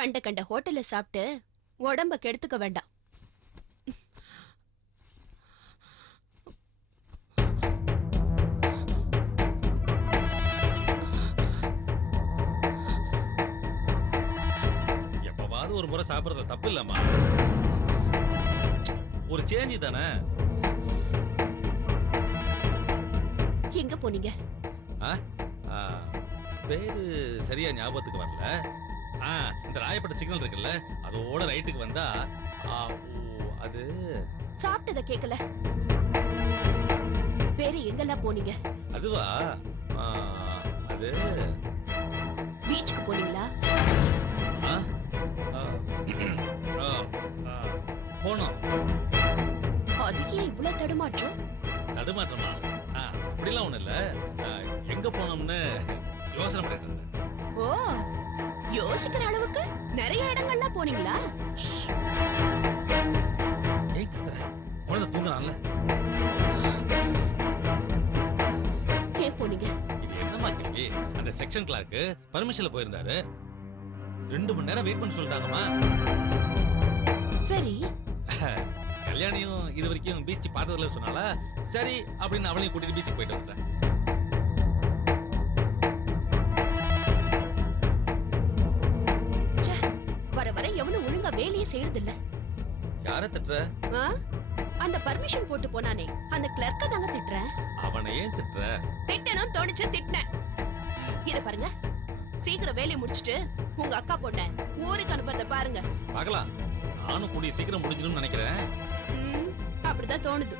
கண்ட கண்ட ஹோட்டல்ல சாப்பிட்டு உடம்ப கெடுத்துக்க வேண்டாம். எப்பவாவது ஒரு முறை சாப்பிடுறது தப்பு இல்லம்மா, ஒரு சேஞ்ச் தானே. எங்க போனீங்க? பேரு சரியா ஞாபகத்துக்கு வரல. இந்த ராயப்பட்ட சிக்னல் இருக்குல்ல, அதோட ரைட்டுக்கு வந்தா அது. சாப்பிட்டத கேக்கல. வேற எங்கெல்லாம் போனீங்க? அதுவா, அது பீச்சுக்கு போனீங்களா? போனோம். அதுக்கே இவ்வளவு தடுமாற்றம்? தடுமாற்றமா? அப்படிலாம் ஒண்ணு இல்ல. எங்க போனோம்னு யோசனை பண்ணிட்டு இருந்தேன். ஓ, யோசிக்கிற அளவுக்கு நிறைய இடங்கள்லாம் போனீங்களா? ஏய் கத்துற, குழந்தை தூங்குறான்ல. ஏன் போனீங்க? இது என்னமா கேள்வி? அந்த செக்ஷன் கிளார்க் பர்மிஷன்ல போயிருந்தாரு. 2 மணி நேரம் வெயிட் பண்ண சொல்லிட்டாங்கம்மா. சரி. கல்யாணியும் இது வரைக்கும் பீச் பார்த்ததுல சொன்னால சரி அப்படின்னு அவளையும் கூட்டிட்டு பீச்சுக்கு போயிட்டு வந்துட்டேன். வர வர எவனும் ஒழுங்கா வேலையே செய்யறது இல்ல. யார திட்டுற? அந்த பர்மிஷன் போட்டு போனானே அந்த கிளர்க்க தாங்க திட்டுறேன். அவனை ஏன் திட்டுற? திட்டணும் தோணிச்சு திட்டினேன். இத பாருங்க, சீக்கிரம் வேலையை முடிச்சிட்டு உங்க அக்கா பொண்ண ஊருக்கு அனுப்புறத பாருங்க. பார்க்கலாம். நானும் கூடிய சீக்கிரம் முடிஞ்சிடும்னு நினைக்கிறேன். அப்படிதான் தோணுது.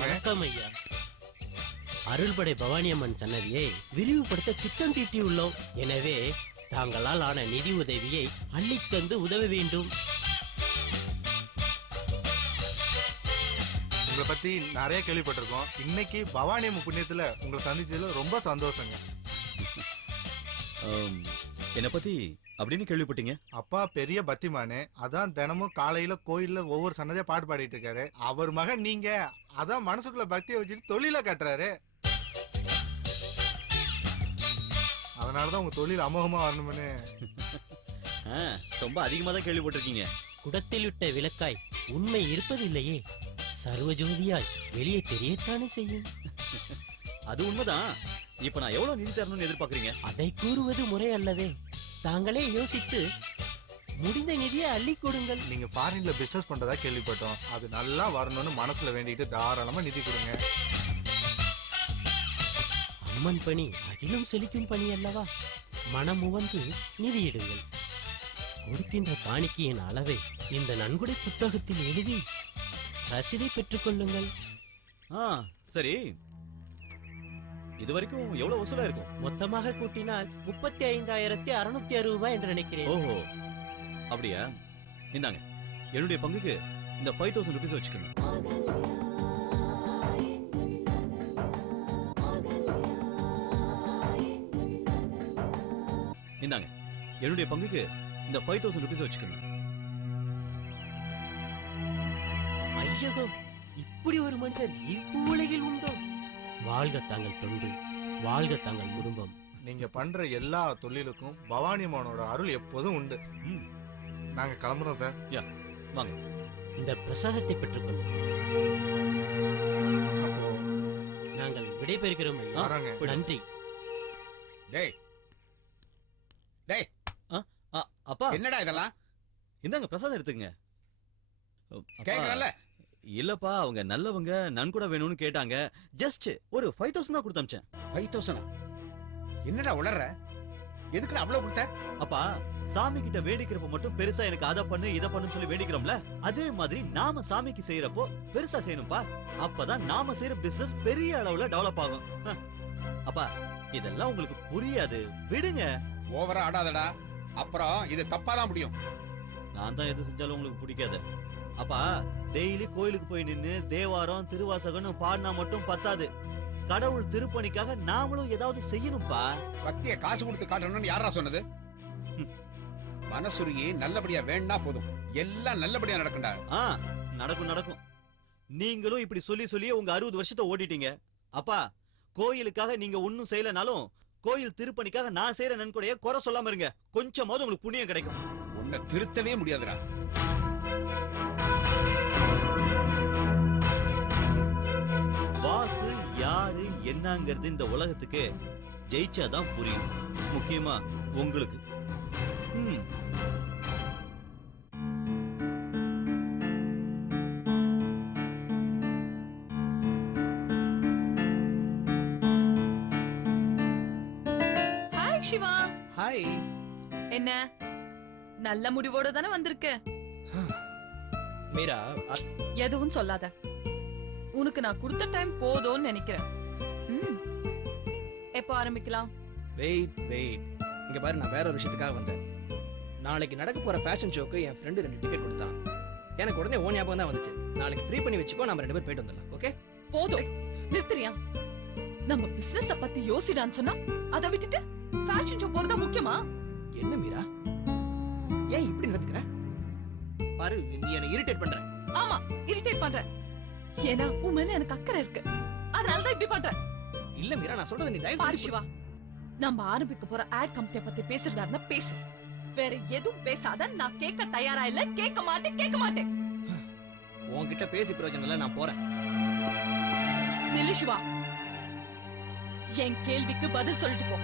வணக்கம் ஐயா. அருள்படை பவானியம்மன் சன்னதியை விரிவுபடுத்த திட்டம் தீட்டியுள்ளோம். எனவே தாங்களால் ஆன நிதி உதவியை அள்ளித்தந்து உதவ வேண்டும். உங்களை பத்தி நிறைய கேள்விப்பட்டிருக்கோம். இன்னைக்கு பவானியம்மன் புண்ணியத்துல உங்களை சந்திச்சதுல ரொம்ப சந்தோஷங்க. என்னை பத்தி அப்படின்னு கேள்விப்பட்டீங்க? அப்பா பெரிய பக்திமானு, அதான் தினமும் காலையில கோயில்ல ஒவ்வொரு சன்னதியா பாட்டு பாடிட்டு இருக்காரு. அவர் மகன் நீங்க, அதான் மனசுக்குள்ள பக்தியை வச்சுட்டு தொழில கட்டுறாரு. அதனாலதான் உங்க தொழில் அமோகமா வரணும்னு. ரொம்ப அதிகமா தான் கேள்விப்பட்டிருக்கீங்க. குடத்தில் விட்ட விளக்காய் உண்மை இருப்பதில்லையே, சர்வஜோதியாய் வெளியே தெரியத்தானே செய்யும். அது உண்மைதான். இப்ப நான் எவ்வளவு நிதி தரணும்னு எதிர்பார்க்கறீங்க? அதை கூறுவது முறை அல்லவே. தாங்களே யோசித்து முடிந்த நிதியை அள்ளி கொடுங்கள். நீங்க ஃபாரின்ல பிசினஸ் பண்றதா கேள்விப்பட்டோம். அது நல்லா வரணும்னு மனசுல வேண்டிட்டு தாராளமா நிதி கொடுங்க. அம்மன் பணி அகிலும் செழிக்கும் பணி அல்லவா? மனம் உவந்து நிதியிடுங்கள். கொடுக்கின்ற காணிக்கையின் அளவை இந்த நன்கொடை புத்தகத்தில் எழுதி ரசீதை பெற்றுக் கொள்ளுங்கள். சரி, இது வரைக்கும் எவ்வளவு வசூலா இருக்கும்? மொத்தமாக கூட்டினால் 35,660 ரூபாய் என்று நினைக்கிறேன். ஓஹோ, அப்படியா? இந்தாங்க, என்னுடைய பங்குக்கு இந்த 5,000 rupees வச்சுக்கோங்க. இந்தாங்க, என்னுடைய பங்குக்கு இந்த 5,000 rupees வச்சுக்கோங்க. ஐயோ, இப்படி ஒரு மனிதர் இவ்வுலகில் உண்டோ? வாழ்க தாங்கள் தொண்டு, வாழ்க தாங்கள் குடும்பம். நீங்க பண்ற எல்லா தொழிலுக்கும் பவானியம்மனோட அருள் எப்போதும் உண்டு. நாங்க கிளம்புறோம் சார். வாங்க, இந்த பிரசாதத்தை பெற்றுக்கொள்ளும். நாங்கள் விடைபெறுகிறோம் ஐயா. நன்றி. டேய் டேய், அப்பா என்னடா இதெல்லாம்? இந்தாங்க பிரசாதம் எடுத்துங்க. கேக்குறல்ல? இல்லப்பா, அவங்க நல்லவங்க, நன்கொடை வேணும்னு கேட்டாங்க. ஜஸ்ட் ஒரு 5,000 தான் கொடுத்தேன். 5,000? என்னடா உளற? எதுக்குடா அவ்வளவு கொடுத்த? அப்பா, சாமி கிட்ட வேண்டிக்கிறப்ப மட்டும் பெருசா எனக்கு அதை பண்ணு இதை பண்ணுன்னு சொல்லி வேண்டிக்கிறோம்ல, அதே மாதிரி நாம சாமிக்கு செய்யறப்போ பெருசா செய்யணும்பா. அப்பதான் நாம செய்யற பிசினஸ் பெரிய அளவுல டெவலப் ஆகும். அப்பா இதெல்லாம் உங்களுக்கு புரியாது, விடுங்க. ஓவரா ஆடாதடா, அப்புறம் இது தப்பாதான் முடியும். நான் தான் எது செஞ்சாலும் உங்களுக்கு பிடிக்காது. அப்பா டெய்லி கோயிலுக்கு போய் நின்னு தேவாரம் திருவாசகம்னு பாடினா மட்டும் பத்தாது. கடவுள் திருப்பணிக்காக நாமளும் ஏதாவது செய்யணும்பா. பக்திய காசு கொடுத்து காட்டணும்னு யாரா சொன்னது? மனசுருகி நல்லபடியா வேணா போதும், எல்லாம் நல்லபடியா நடக்கும்டா. நடக்கும் நடக்கும். நீங்களும் இப்படி சொல்லி சொல்லி உங்க 60 வருஷத்தை ஓட்டிட்டீங்க. அப்பா கோயிலுக்காக நீங்க ஒன்னும் செய்யலனாலும் கோயில் திருப்பணிக்காக நான் செய்யற நன்கொடைய குறை சொல்லாம இருங்க. கொஞ்சமாவது உங்களுக்கு புண்ணியம் கிடைக்கும். உன்னை திருத்தவே முடியாதுடா. வாசு யாரு என்னங்கிறது இந்த உலகத்துக்கு ஜெயிச்சாதான் புரியும், முக்கியமா உங்களுக்கு. ஹாய் சிவா. ஹாய். என்ன நல்ல முடிவோட தானே வந்திருக்க? மீரா, எதுவும் சொல்லாத. உனக்கு நான் கொடுத்த டைம் போதும்னு நினைக்கிறேன். எப்போ ஆரம்பிக்கலாம்? வெயிட். இங்க பாரு, நான் வேற ஒரு விஷயத்துக்காக வந்தேன். நாளைக்கு நடக்க போற ஃபேஷன் ஷோக்கு என் ஃப்ரெண்டு 2 டிக்கெட் கொடுத்தான். எனக்கு உடனே ஓன் ஞாபகம் தான் வந்துச்சு. நாளைக்கு ஃப்ரீ பண்ணி வச்சுக்கோ, நம்ம 2 பேர் போயிட்டு வந்துடலாம். ஓகே? போதும், நிறுத்துறியா? நம்ம பிசினஸ் பத்தி யோசிடான்னு சொன்னா அதை விட்டுட்டு ஃபேஷன் ஷோ போறதா முக்கியமா? என்ன மீரா, ஏன் இப்படி நடந்துக்கிற? பாரு, நீ என்ன இரிட்டேட் பண்ற. ஆமா, இரிட்டேட் பண்ற. ஏன்னா உன் மேல எனக்கு அக்கறை இருக்கு, அதனால தான் இப்படி பண்ற. இல்ல மீரா, நான் சொல்றது நீ தயவு பாரு செஞ்சு சிவா, நம்ம ஆரம்பிக்க போற ஆட் கம்பெனி பத்தி பேசுறதா இருந்தா பேசு. வேற எதுவும் பேசாத. நான் கேட்க தயாரா இல்ல, கேட்க மாட்டேன். உன்கிட்ட பேசி பிரயோஜனம் இல்ல, நான் போறேன். நில்லு சிவா, என் கேள்விக்கு பதில் சொல்லிட்டு போ.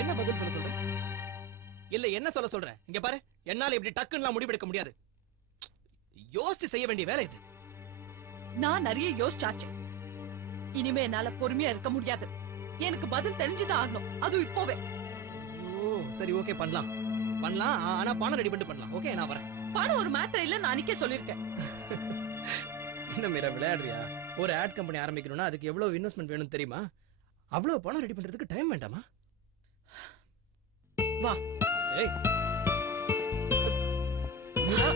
என்ன பதில் சொல்ல சொல்ற? இல்ல என்ன சொல்ல சொல்ற? இங்க பாரு, என்னால இப்படி டக்குன்னு முடிவெடுக்க முடியாது. யோசிச்சு செய்ய வேண்டிய வேலை இது. நான் நிறைய யோசிச்சாச்சு. இனிமே என்னால பொறுமையா இருக்க முடியாது. எனக்கு பதில் தெரிஞ்சுதான் ஆகணும், அதுவும் இப்போவே. ஓ சரி, ஓகே, பண்ணலாம். ஆனா பணம் ரெடி பண்ணிட்டு பண்ணலாம். ஓகே, நான் வரேன். பணம் ஒரு மேட்டர் இல்ல, நான் அன்னைக்கே சொல்லிருக்கேன். என்ன மீரா, விளையாடுறியா? ஒரு ஆட் கம்பெனி ஆரம்பிக்கணும்னா அதுக்கு எவ்வளவு இன்வெஸ்ட்மெண்ட் வேணும் தெரியுமா? அவ்வளவு பணம் ரெடி பண்றதுக்கு டைம் வேண்டாமா? வா. ஏய் மீரா,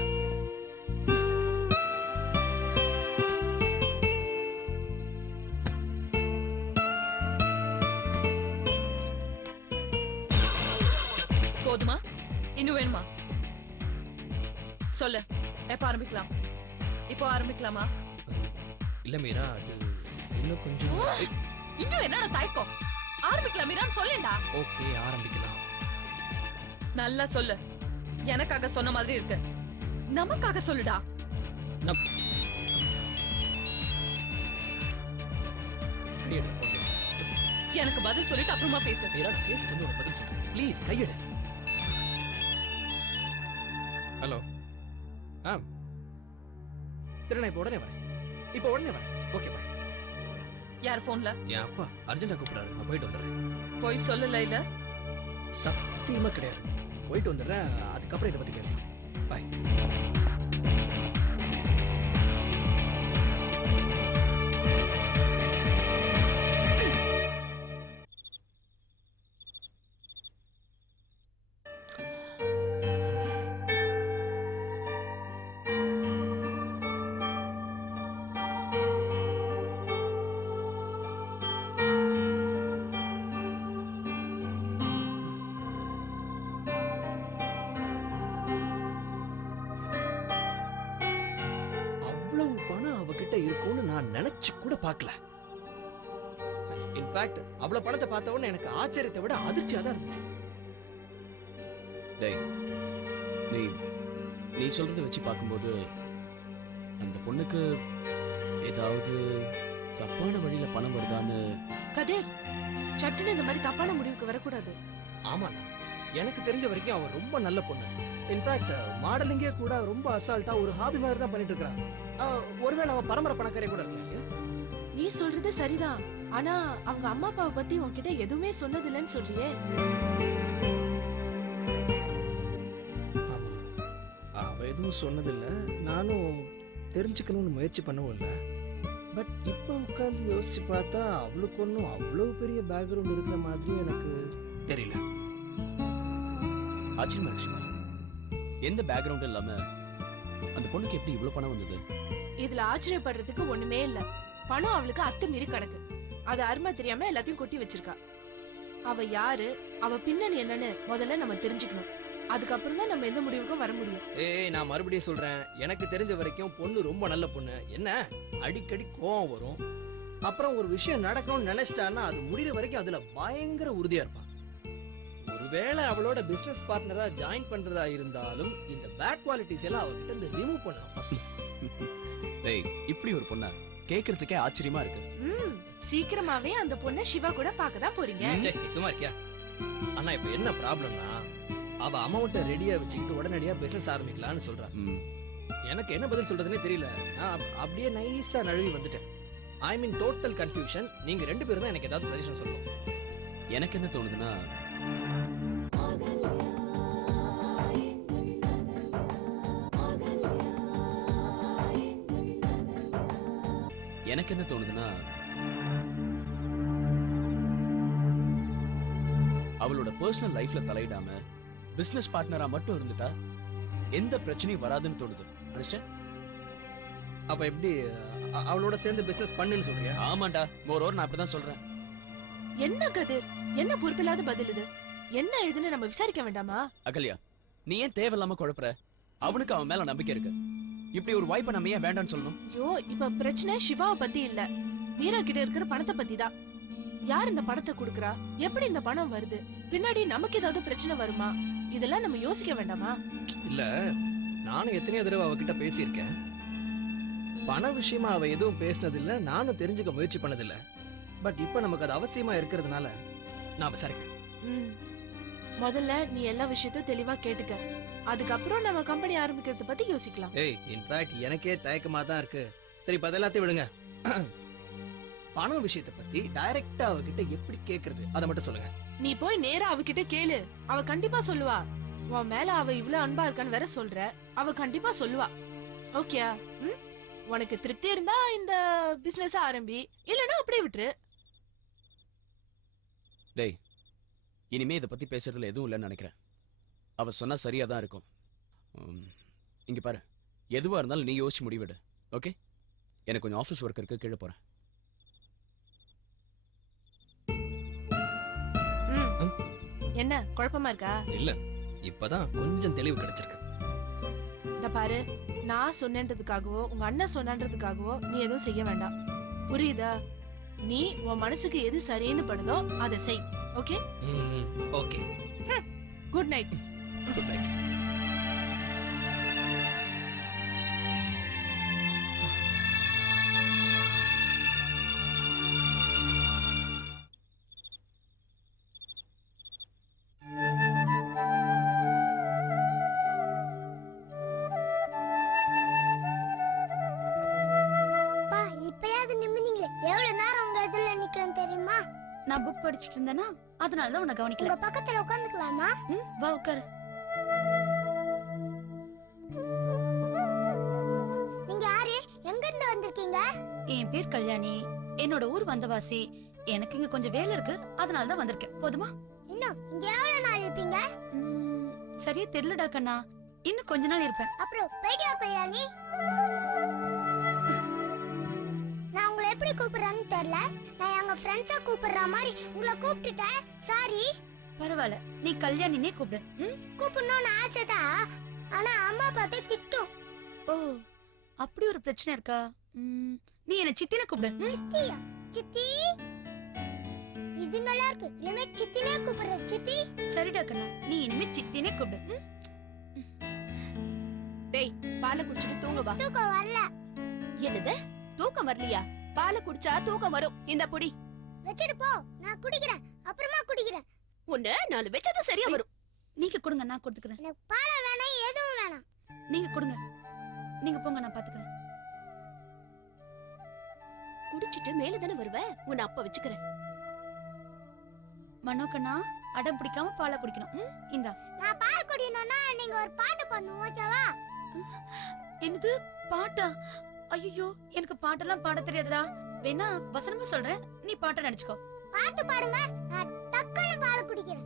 போதுமா? இன்னும் வேணுமா? சொல்லு, எப்ப ஆரம்பிக்கலாம்? இப்போ ஆரம்பிக்கலாமா? இல்ல மீரா, அது இன்னும் கொஞ்சம். இன்னும் என்ன தயக்கம்? ஆரம்பிக்கலாம் மீரா, சொல்லேன்டா. ஓகே, ஆரம்பிக்கலாம். நல்லா சொல்லு. எனக்காக சொன்ன மாதிரி இருக்கு, நமக்காக சொல்லுடா. எனக்கு பதில் சொல்லிட்டு அப்புறமா பேசு. மீரா, நான் பேசிட்டு வந்து ஒரு பதில் சொல்றேன். ப்ளீஸ் கையெடு. ஹலோ. சரி, நான் இப்போ உடனே வரேன். ஓகே, பாய். யார் போன்ல? என் அப்பா அர்ஜென்டா கூப்பிடுறாரு, நான் போயிட்டு வந்துடுறேன். போய் சொல்லல இல்ல? சத்தியமா கிடையாது, போயிட்டு வந்துடுறேன். அதுக்கப்புறம் இதை பத்தி பேசலாம். பாய். இருக்கும்னு நான் நினைச்சு கூட பார்க்கல. இன்ஃபேக்ட் அவ்வளவு பணத்தை பார்த்த உடனே எனக்கு ஆச்சரியத்தை விட அதிர்ச்சியா தான் இருந்துச்சு. டேய், நீ சொல்றதை வச்சு பார்க்கும்போது அந்த பொண்ணுக்கு ஏதாவது தப்பான வழியில பணம் வருதான்னு. கதிர், சட்டுன்னு இந்த மாதிரி தப்பான முடிவுக்கு வரக்கூடாது. ஆமா, எனக்கு தெரிஞ்ச வரைக்கும் அவ ரொம்ப நல்ல பொண்ணு. இன்ஃபேக்ட் மாடலிங்கே கூட ரொம்ப அசால்ட்டா ஒரு ஹாபி மாதிரி தான் பண்ணிட்டு இருக்கா. ஒருவேளை அவ பரம்பரை பணக்காரி கூட இருக்கலாம். நீ சொல்றது சரிதான், ஆனா அவங்க அம்மா அப்பாவை பத்தி உன்கிட்ட எதுவுமே சொன்னதில்லைன்னு சொல்றியே. எதுவும் சொன்னதில்லை, நானும் தெரிஞ்சுக்கணும்னு முயற்சி பண்ணவும் இல்லை. பட் இப்போ உட்காந்து யோசிச்சு பார்த்தா அவளுக்கு ஒன்றும் அவ்வளோ பெரிய பேக்ரவுண்ட் இருக்கிற மாதிரி எனக்கு தெரியல. ஆச்சரியமா இருக்கு சிவா. எந்த பேக்ரவுண்டும் இல்லாம அந்த பொண்ணுக்கு எப்படி இவ்வளவு பணம் வந்தது? இதுல ஆச்சரியப்படுறதுக்கு ஒண்ணுமே இல்ல. பணம் அவளுக்கு அத்துமீறி கிடக்கு. அது அருமை தெரியாம எல்லாத்தையும் கொட்டி வச்சிருக்கா. அவ யாரு, அவ பின்னணி என்னன்னு முதல்ல நம்ம தெரிஞ்சுக்கணும். அதுக்கப்புறம் தான் நம்ம எந்த முடிவுக்கும் வர முடியும். ஏய், நான் மறுபடியும் சொல்றேன், எனக்கு தெரிஞ்ச வரைக்கும் பொண்ணு ரொம்ப நல்ல பொண்ணு. என்ன அடிக்கடி கோவம் வரும், அப்புறம் ஒரு விஷயம் நடக்கணும்னு நினைச்சிட்டான்னா அது முடிகிற வரைக்கும் அதுல பயங்கர உறுதியா இருப்பான். ஒருவேளை அவளோட பிசினஸ் பார்ட்னரா ஜாயின் பண்றதா இருந்தாலும் இந்த பேட் குவாலிட்டிஸ் எல்லாம் அவகிட்ட இருந்து ரிமூவ் பண்ணலாம் ஃபர்ஸ்ட். டேய், இப்படி ஒரு பொண்ணா கேக்குறதுக்கே ஆச்சரியமா இருக்கு. சீக்கிரமாவே அந்த பொண்ணை சிவா கூட பார்க்க தான் போறீங்க. சரி, நீ சும்மா இருக்கியா? ஆனா இப்ப என்ன ப்ராப்ளம்னா, அவ அமௌண்ட்டை ரெடியா வச்சுக்கிட்டு உடனடியா பிசினஸ் ஆரம்பிக்கலாம்னு சொல்றா. எனக்கு என்ன பதில் சொல்றதுன்னே தெரியல. நான் அப்படியே நைஸா நழுவி வந்துட்டேன். ஐ மீன் டோட்டல் கன்ஃபியூஷன். நீங்க ரெண்டு பேரும் தான் எனக்கு ஏதாவது சஜஷன் சொல்லணும். எனக்கு என்ன தோணுதுன்னா, அவளோட பர்சனல் லைஃப்ல தலையிடாம பிசினஸ் பார்ட்னரா மட்டும் இருந்துட்டா எந்த பிரச்சனையும் வராதுன்னு தோணுது. அண்டர்ஸ்டாண்ட்? அப்ப எப்படி அவளோட சேர்ந்து பிசினஸ் பண்ணுன்னு சொல்றியா? ஆமாண்டா, மோரோவர் நான் அப்படிதான் சொல்றேன். என்ன கதிர், என்ன பொறுப்பில்லாத பதில் இது? என்ன ஏதுன்னு நம்ம விசாரிக்க வேண்டாமா? அகல்யா, நீ ஏன் தேவையில்லாம குழப்புற? அவனுக்கு அவன் மேல நம்பிக்கை இருக்கு. இப்படி ஒரு வாய்ப்பை நம்ம ஏன் வேண்டாம்னு சொல்லணும்? ஐயோ, இப்ப பிரச்சனை சிவாவை பத்தி இல்ல, மீரா கிட்ட இருக்கிற பணத்தை பத்தி தான். யார் இந்த பணத்தை கொடுக்கறா, எப்படி இந்த பணம் வருது, பின்னாடி நமக்கு ஏதாவது பிரச்சனை வருமா, இதெல்லாம் நம்ம யோசிக்க வேண்டாமா? இல்ல, நானும் எத்தனையோ தடவை அவகிட்ட பேசியிருக்கேன். பண விஷயமா அவ எதுவும் பேசினதில்ல, நானும் தெரிஞ்சுக்க முயற்சி பண்ணதில்ல. பட் இப்ப நமக்கு அது அவசியமா இருக்கிறதுனால நான் விசாரிக்கிறேன். முதல்ல நீ எல்லா விஷயத்தையும் தெளிவா கேட்டுக்க, அதுக்கப்புறம் நம்ம கம்பெனி ஆரம்பிக்கிறத பத்தி யோசிக்கலாம். ஏய், இன்ஃபேக்ட் எனக்கே தயக்கமா தான் இருக்கு. சரி, இப்ப அதெல்லாத்தையும் விடுங்க. பணம் விஷயத்தை பத்தி டைரக்டா அவகிட்ட எப்படி கேக்குறது அதை மட்டும் சொல்லுங்க. நீ போய் நேரா அவகிட்ட கேளு, அவ கண்டிப்பா சொல்லுவா. உன் மேல அவ இவ்ளோ அன்பா இருக்கான்னு வேற சொல்ற, அவ கண்டிப்பா சொல்லுவா. ஓகே, உனக்கு திருப்தி இருந்தா இந்த பிசினஸ் ஆரம்பி, இல்லனா அப்படியே விட்டுரு. டேய், இனிமே இதை பத்தி பேசுறதுல எதுவும் இல்லைன்னு நினைக்கிறேன். அவ சொன்னா சரியா தான் இருக்கும். இங்க பாரு, எதுவா இருந்தாலும் நீ யோசிச்சு முடிவிடு. ஓகே? எனக்கு கொஞ்சம் ஆஃபீஸ் ஒர்க் இருக்கு, கீழே போறேன். என்ன குழப்பமா இருக்கா? இல்ல, இப்பதான் கொஞ்சம் தெளிவு கிடைச்சிருக்கு. இந்த பாரு, நான் சொன்னேன்றதுக்காகவோ உங்க அண்ணன் சொன்னன்றதுக்காகவோ நீ எதுவும் செய்ய வேண்டாம், புரியுதா? நீ உன் மனசுக்கு எது சரின்னு படுதோ அதை செய். Okay? Okay. Good night. Good night. நான் புக் படிச்சிட்டு இருந்தேனா, அதனால தான் உன்னை கவனிக்கல. உங்க பக்கத்துல உட்கார்ந்துக்கலாமா? வா உட்காரு. நீங்க யாரு, எங்க இருந்து வந்திருக்கீங்க? என் பேர் கல்யாணி, என்னோட ஊர் வந்தவாசி. எனக்கு இங்க கொஞ்சம் வேலை இருக்கு, அதனால தான் வந்திருக்கேன். போதுமா? இன்னும் இங்க எவ்வளவு நாள் இருப்பீங்க? சரியா தெரியலடா கண்ணா, இன்னும் கொஞ்ச நாள் இருப்பேன். அப்புறம் போய்டியா கல்யாணி? நான் உங்களை எப்படி கூப்பிடுறேன்னு தெரியல, நான் எங்க ஃப்ரெண்ட்ஸா கூப்பிடுற மாதிரி உங்களை கூப்பிட்டுட்டேன். சாரி. பரவாயில்ல, நீ கல்யாணினே கூப்பிடு. கூப்பிடணும்னு ஆசைதான், ஆனா அம்மா பார்த்து திட்டும். ஓ, அப்படி ஒரு பிரச்சனை இருக்கா? நீ என்ன சித்தினே கூப்பிடு. சித்தியா? சித்தி, இது நல்லா இருக்கு. இனிமே சித்தினே கூப்பிடுற. சித்தி. சரிடா கண்ணா, நீ இனிமே சித்தினே கூப்பிடு. டேய், பாலை குடிச்சிட்டு தூங்க வா. தூக்கம் வரல. என்னது, தூக்கம் வரலையா? பாலை குடிச்சா தூக்கம் வரும். இந்த பொடி வச்சிட்டு போ, நான் குடிக்கிறேன், அப்புறமா குடிக்கிறேன். உன்ன நாலு வெச்சது சரியா வரும். நீங்க கொடுங்க, நான் கொடுத்துக்கிறேன். எனக்கு பாலை வேணாம், எதுவும் வேணாம். நீங்க கொடுங்க, நீங்க போங்க, நான் பாத்துக்கிறேன். குடிச்சிட்டு மேல தானே வருவ, உன்னை அப்ப வச்சுக்கிறேன். மனோகண்ணா, அடம் பிடிக்காம பாலை குடிக்கணும். இந்தா. நான் பால் குடிக்கணும்னா நீங்க ஒரு பாட்டு பண்ணுவோம், ஓகேவா? என்னது பாட்டா? ஐயோ, எனக்கு பாட்டெல்லாம் பாட தெரியாதுடா. வேணா வசனமா சொல்றேன், நீ பாட்ட நடிச்சுக்கோ. பாட்டு பாடுங்க, நான் டக்குனு பால் குடிக்கிறேன்.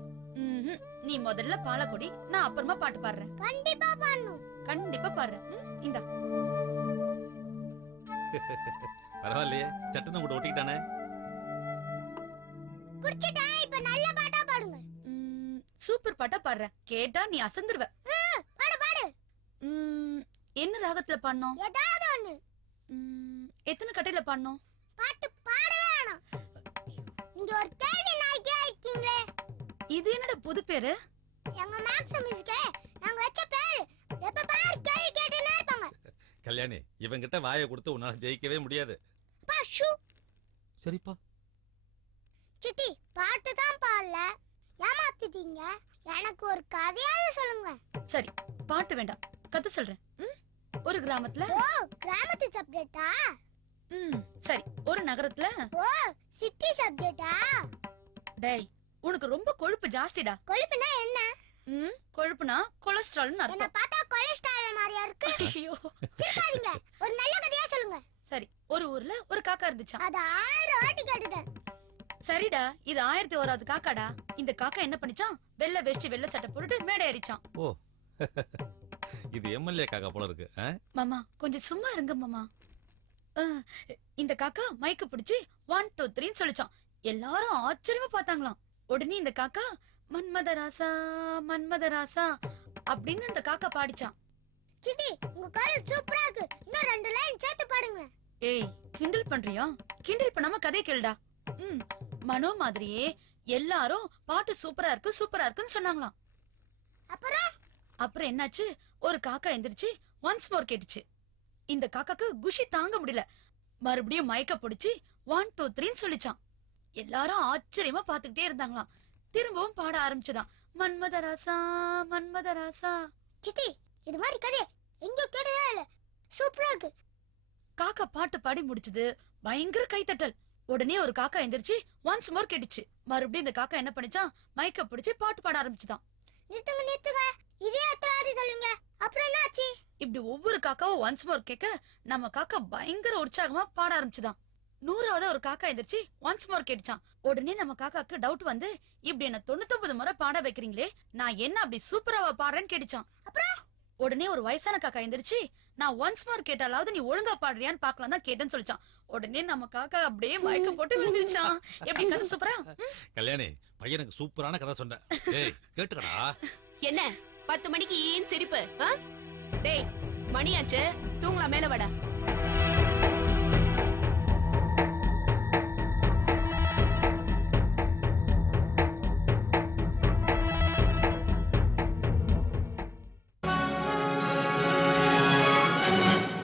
நீ முதல்ல பாலை குடி, நான் அப்புறமா பாட்டு பாடுறேன். கண்டிப்பா பாடணும். கண்டிப்பா பாடுறேன். இந்தா. பரவாயில்லையே, சட்டுன்னு கூட ஒட்டிக்கிட்டானே. குடிச்சிட்டேன், இப்ப நல்ல பாட்டா பாடுங்க. சூப்பர் பாட்டா பாடுறேன், கேட்டா நீ அசந்துருவ. பாடு பாடு. என்ன ராகத்துல பாடணும்? ஏதாவது ஒண்ணு. எத்தனை கட்டையில பாடணும்? பாட்டு பாடவே வேணாம். இங்க ஒரு கேள்வி நாய்க்கே இருக்கீங்களே. இது என்னோட புது பேரு? எங்க மேக்ஸ் மிஸ்க்கு நாங்க வச்ச பேரு. எப்ப பாரு கேள்வி கேட்டுனே இருப்பாங்க. கல்யாணி, இவங்கிட்ட வாயை கொடுத்து உன்னால ஜெயிக்கவே முடியாது. பாஷு. சரிப்பா. சிட்டி, பாட்டு தான் பாடல, ஏமாத்திட்டீங்க. எனக்கு ஒரு கதையாவது சொல்லுங்க. சரி, பாட்டு வேண்டாம், கதை சொல்றேன். ஒரு கிராமத்துல. ஓ, கிராமத்து சப்ஜெக்ட்டா? சரி, ஒரு நகரத்துல. ஓ, சிட்டி சப்ஜெக்ட்டா? டேய், உனக்கு ரொம்ப கொழுப்பு ஜாஸ்திடா. கொழுப்புனா என்ன? கொழுப்புனா கொலஸ்ட்ரால்னு என்ன அர்த்தம். பார்த்தா கொலஸ்ட்ரால் மாதிரியா இருக்கு. ஐயோ, சிரிக்காதீங்க, ஒரு நல்ல கதையா சொல்லுங்க. சரி, ஒரு ஊர்ல ஒரு காக்கா இருந்துச்சாம். அத 1000 வாட்டி கேட்டுட்டேன். சரிடா, இது 1001வது காக்காடா. இந்த காக்கா என்ன பண்ணிச்சான்? வெள்ளை வேஷ்டி வெள்ளை சட்டை போட்டுட்டு மேடை ஏறிச்சான். ஓ, இது எம்எல்ஏ காக்கா போல இருக்கு. மாமா, கொஞ்சம் சும்மா இருங்க மாமா. இந்த காக்கா மைக்க பிடிச்சி 1 2 3 சொல்லிச்சான். எல்லாரும் ஆச்சரியமா பார்த்தாங்களாம். உடனே இந்த காக்கா மன்மதராசா மன்மதராசா அப்படின்னு அந்த காக்கா பாடிச்சான். சிட்டி, உங்க குரல் சூப்பரா இருக்கு. இன்னும் 2 லைன் சேர்த்து பாடுங்க. ஏய், கிண்டல் பண்றியா? கிண்டல் பண்ணாம கதை கேளுடா. மனோ மாதிரியே எல்லாரும் பாட்டு சூப்பரா இருக்கு சூப்பரா இருக்குன்னு சொன்னாங்களாம். அப்புறம் என்னாச்சு? ஒரு காக்கா எந்திரிச்சு ஒன்ஸ் மோர் கேட்டுச்சு. இந்த காக்காக்கு குஷி தாங்க முடியல. மறுபடியும் மயக்க பிடிச்சு 1 2 3 சொல்லிச்சான். எல்லாரும் ஆச்சரியமா பாத்துக்கிட்டே இருந்தாங்களாம். திரும்பவும் பாட ஆரம்பிச்சுதான். மன்மதராசா மன்மதராசா. சிட்டி, இது மாதிரி கதை எங்க கேட்டதே இல்ல. சூப்பரா இருக்கு. காக்கா பாட்டு பாடி முடிச்சது. பயங்கர கைத்தட்டல். உடனே ஒரு காக்கா எந்திரிச்சு ஒன்ஸ் மோர் கேட்டுச்சு. மறுபடியும் இந்த காக்கா என்ன பண்ணிச்சான்? மயக்க பிடிச்சு பாட்டு பாட ஆரம்பிச்சுதான். நிறுத்துங்க நிறுத்துங்க, இதே எத்தனாவது சொல்லுங்க. அப்புறம் என்னாச்சு? இப்படி ஒவ்வொரு காக்காவும் ஒன்ஸ் மோர் கேட்க நம்ம காக்கா பயங்கர உற்சாகமா பாட ஆரம்பிச்சுதான். 100வது ஒரு காக்கா எந்திரிச்சு ஒன்ஸ் மோர் கேட்டுச்சான். உடனே நம்ம காக்காக்கு டவுட் வந்து, இப்படி என்ன 99 முறை பாட வைக்கிறீங்களே, நான் என்ன அப்படி சூப்பராவா பாடுறேன்னு கேட்டுச்சான். அப்புறம் உடனே ஒரு வயசான காக்கா எந்திரிச்சு, நான் ஒன்ஸ் மோர் கேட்டாலாவது நீ ஒழுங்கா பாடுறியான்னு பாக்கலாம் தான் கேட்டேன்னு சொல்லிச்சான். உடனே நம்ம காக்கா அப்படியே மயக்க போட்டு விழுந்துருச்சான். எப்படி கதை சூப்பரா? கல்யாணி, பையனுக்கு சூப்பரான கதை சொன்னேன். டேய், கேட்டுக்கடா. என்ன 10 மணிக்கு ஏன் சிரிப்பு? டேய், மணியாச்சு, தூங்கலாம், மேல வாடா.